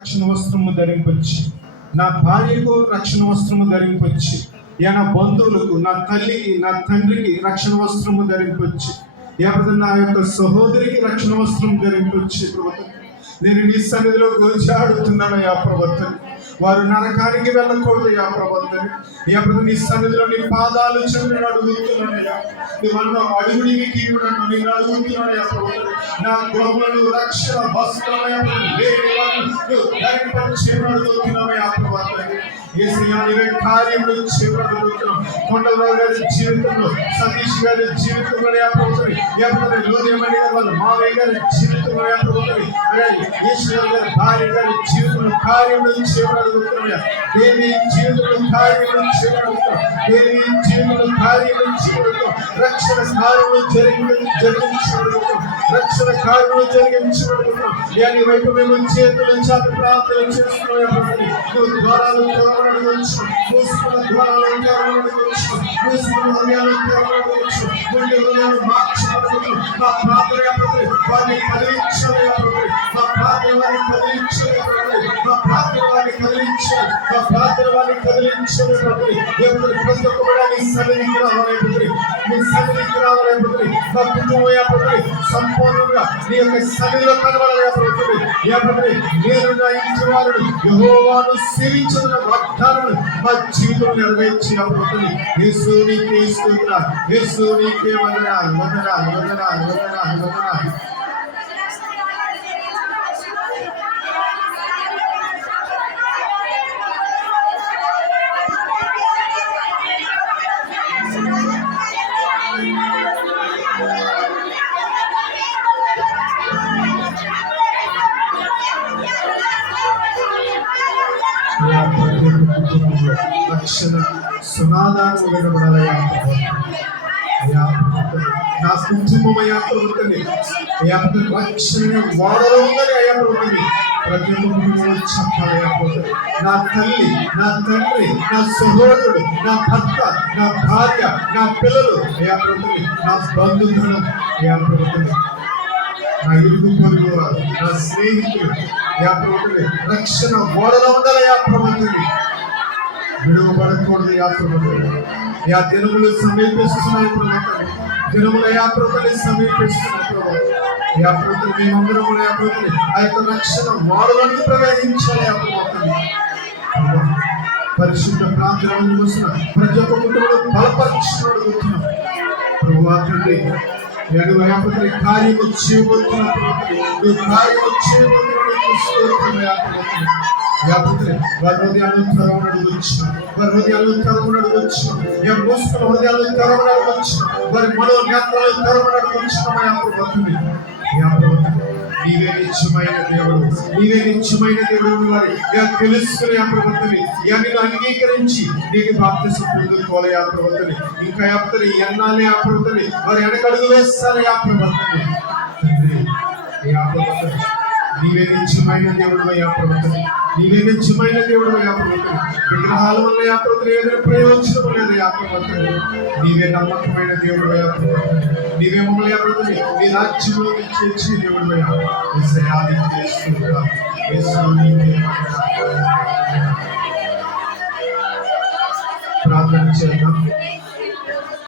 రక్షణ వస్త్రము ధరింపచ్చు. నా భార్యకు రక్షణ వస్త్రము ధరింపచ్చు. యా నా బంధువులకు నా తల్లికి నా తండ్రికి రక్షణ వస్త్రము ధరింపచ్చు. లేకపోతే నా యొక్క సహోదరికి రక్షణ వస్త్రం ధరింపచ్చు ప్రభుత్వం నేను నీ సన్నిధిలో గొలిచాడుతున్నాను యా ప్రవర్తన వారు నరకానికి వెళ్ళకూడదు యా ప్రవర్తన ఎప్పుడు నీ సన్నిధిలో నీ పాదాలు చెందిన అడుగుతున్నానయ్యా నువ్వు అడుగుడికి కీడునన్ను నేను అడుగుతున్నాను యా ప్రవర్తన నా గృహములను రక్షణ వస్త్రమయ లేని వారు నువ్వు ధరింపచేయమని అడుగుతున్నాను కార్యములు చేయమని కొండలరావు గారి జీవితంలో సతీష్ గారి జీవితంలో యా ప్రవర్తన లోదేమణి గారు మావయ్య గారి జీవితంలో యా ప్రవర్తన ఈశ్వర్ గారి భార్య గారి జీవితంలో కార్యములు చేయమని అడుగుతున్నాం దేవి జీవితంలో కార్యములు చేయమని అడుగుతున్నాం దేవి జీవితంలో కార్యములు చేయమని అడుగుతున్నాం రక్షణ కార్యములు జరిగి జరిగించబడుతున్నాం రక్షణ కార్యములు జరిగించబడుతున్నాం యాని వైపు మేము చేతులు చాపి ప్రార్థన చేస్తున్నాం యా ప్రభువే. నువ్వు ద్వారాలు తెరవనడుగుచ్చు మూసుకున్న ద్వారాలు తెరవనడుగుచ్చు మూసుకున్న హృదయాలు తెరవనడుగుచ్చు ముందు హృదయాలు మార్చబడుగుచ్చు మా ప్రార్థన యా ప్రభువే. వారిని కదిలించాలి మా ప్రార్థన వారిని కదిలించాలి మా ప్రార్థన వారిని కదిలించాలి మా ప్రార్థన వారిని కదిలించాలి యా ప్రభువే. ప్రతి ఒక్క కూడా నీ సన్నిధికి రావాలి యా నీ సన్నిధికి రావాలి యా మా కుటుంబం యా సంపూర్ణంగా నీ యొక్క సన్నిధిలో కనబడాలి యా యా ప్రభువే. నేను నా ఇంటి వారిని యెహోవాను సేవించిన వాగ్దానం మా జీవితం నెరవేర్చిన యా ప్రభువే. యేసు నీకే స్తోత్రం. యేసు నీకే వందనాలు వందనాలు వందనాలు వందనాలు వందనాలు రక్షణ సునాదాన్ని వినబడాలయ్యా. అయ్యా నా కుటుంబం అయ్యా ప్రభుత్వం అయ్యా ప్రతి రక్షణ వాడలో ఉందని అయ్యా ప్రభుత్వం ప్రతి కుటుంబంలో చెప్పాలయ్యా ప్రభుత్వం నా తల్లి నా తండ్రి నా సహోదరుడు నా భర్త నా భార్య నా పిల్లలు అయ్యా ప్రభుత్వం నా బంధుధనం అయ్యా ప్రభుత్వం నా ఇరుగు పొరుగు వారు నా స్నేహితులు యా ప్రభుత్వమే రక్షణ ఓడలో ఉండాలి యా ప్రభుత్వమే విడువబడకూడదు యా ప్రభుత్వమే యా దినములు సమీపిస్తున్నాయి ప్రభుత్వం దినముల యా ప్రభుత్వం సమీపిస్తున్నాయి ప్రభుత్వం యా మేమందరం కూడా యా ఆ యొక్క రక్షణ ఓడలోకి ప్రవేశించాలి యా పరిశుద్ధ ప్రాంతాలను చూసిన ప్రతి ఒక్క కుటుంబంలో బలపరచుకుని అడుగుతున్నాం. ప్రభువా తండ్రి నేను యాపత్రి కార్యము చేయబోతున్నప్పుడు నువ్వు కార్యము చేయబోతున్నప్పుడు యాపత్రి వారి హృదయాలు తెరవనడు వచ్చిన వారి హృదయాలు తెరవనడు వచ్చిన మేము మోసుకున్న హృదయాలు తెరవనడు వచ్చిన వారి మనో నేత్రాలు తెరవనడు వచ్చిన మా నీవే నిత్యమైన దేవుడు నీవే నిత్యమైన దేవుడు వారి తెలుసుకుని ఆ ప్రభుత్వని అంగీకరించి నీకు బాప్తిసం పొందుకోవాలి ఆ ఇంకా యాప్తని ఎన్నాళ్ళే ఆ వారి వెనకడుగు వేస్తారు ఆ ప్రభుత్వని నీవే నిత్యమైన దేవుడు ఆ ప్రభుత్వని నీవే నిత్యమైన దేవుడు ఆ ప్రభుత్వని విగ్రహాల వల్ల ఆ ప్రభుత్వం ఏదైనా ప్రయోజనం లేదు ఆ ప్రభుత్వని నీవే నమ్మకమైన దేవుడు ఆ ప్రభుత్వని నీవే మమ్మల్ని ఆ ప్రభుత్వని నీ రాజ్యంలోకి చేర్చి దేవుడు ఈసయాది చేస్తున్నా యేసు